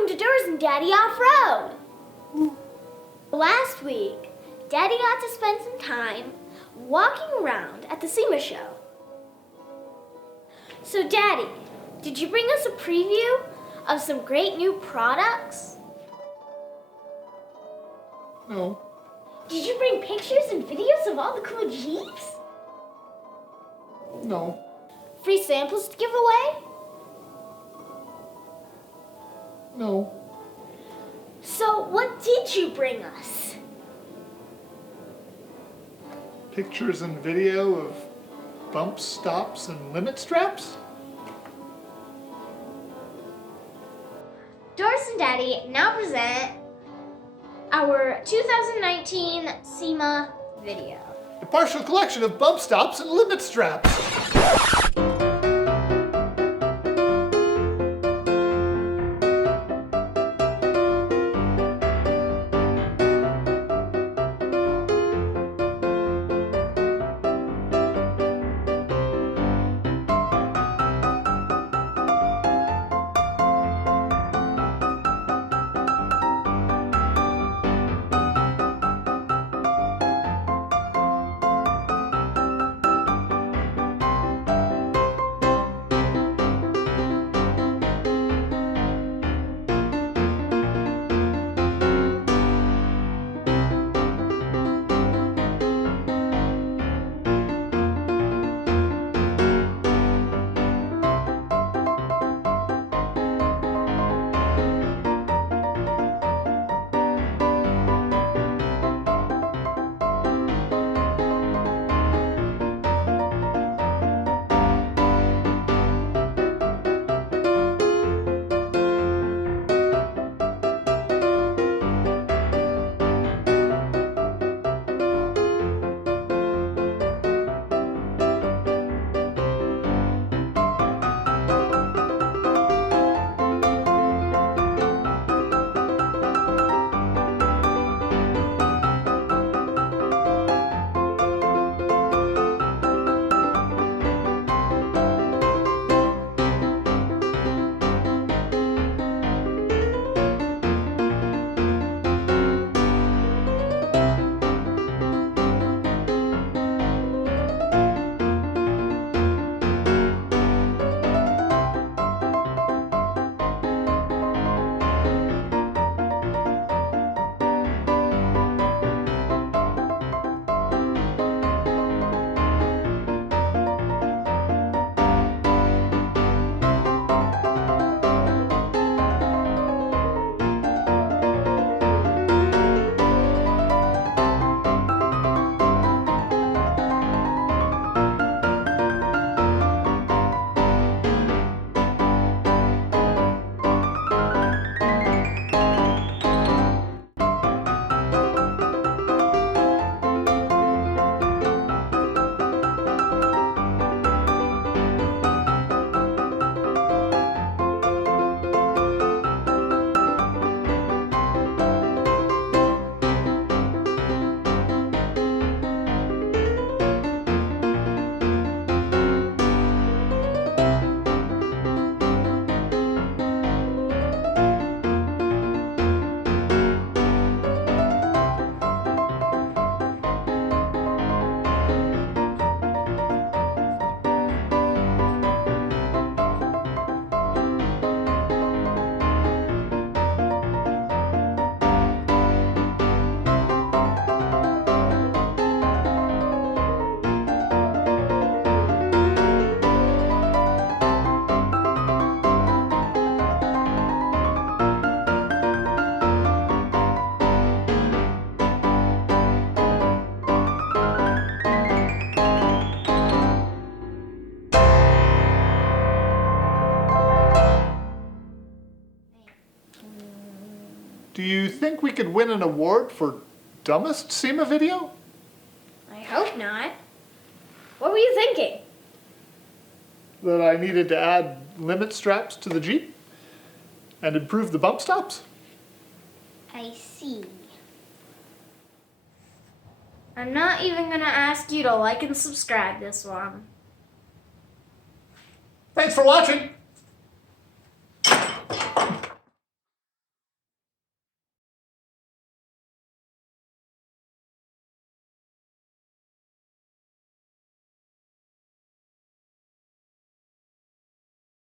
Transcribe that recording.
Welcome to Doris and Daddy Off-Road! Last week, Daddy got to spend some time walking around at the SEMA show. So Daddy, did you bring us a preview of some great new products? No. Did you bring pictures and videos of all the cool Jeeps? No. Free samples to give away? No. So what did you bring us? Pictures and video of bump stops and limit straps? Doris and Daddy now present our 2019 SEMA video. A partial collection of bump stops and limit straps. Do you think we could win an award for dumbest SEMA video? I hope not. What were you thinking? That I needed to add limit straps to the Jeep and improve the bump stops? I see. I'm not even going to ask you to like and subscribe this one. Thanks for watching!